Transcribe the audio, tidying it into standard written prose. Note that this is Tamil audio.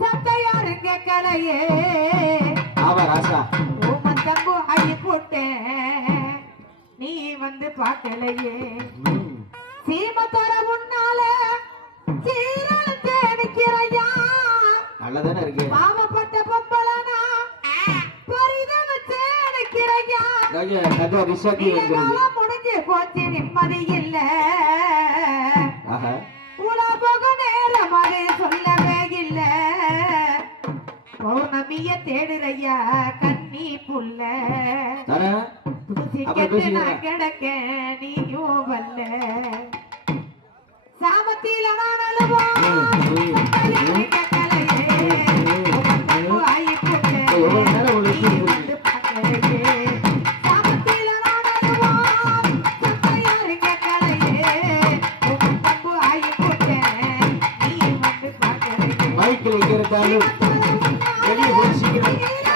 சத்தையாருங்க கலையே தம்பு ஐ போட்ட நீ வந்து பார்க்கலையே சீமத்தர உன்னால சீரல் தேடிக்கிறையா நல்லதானே இருக்கு பாவப்பட்ட பொம்பளனா பரிதம் தேடிக்கிறையா முடிஞ்சு போச்சு நிம்மதி இல்ல உலக நேரம் அதை சொல்லவே இல்ல பௌர்ணமிய தேடுறையா கண்ணி புல்ல நான் கிடக்க நீயும் வல்ல சாமத்தில நான் அழுவோம் மைக்கில் எங்க இருந்தாலும் வெளியே போய் சீக்கிரம்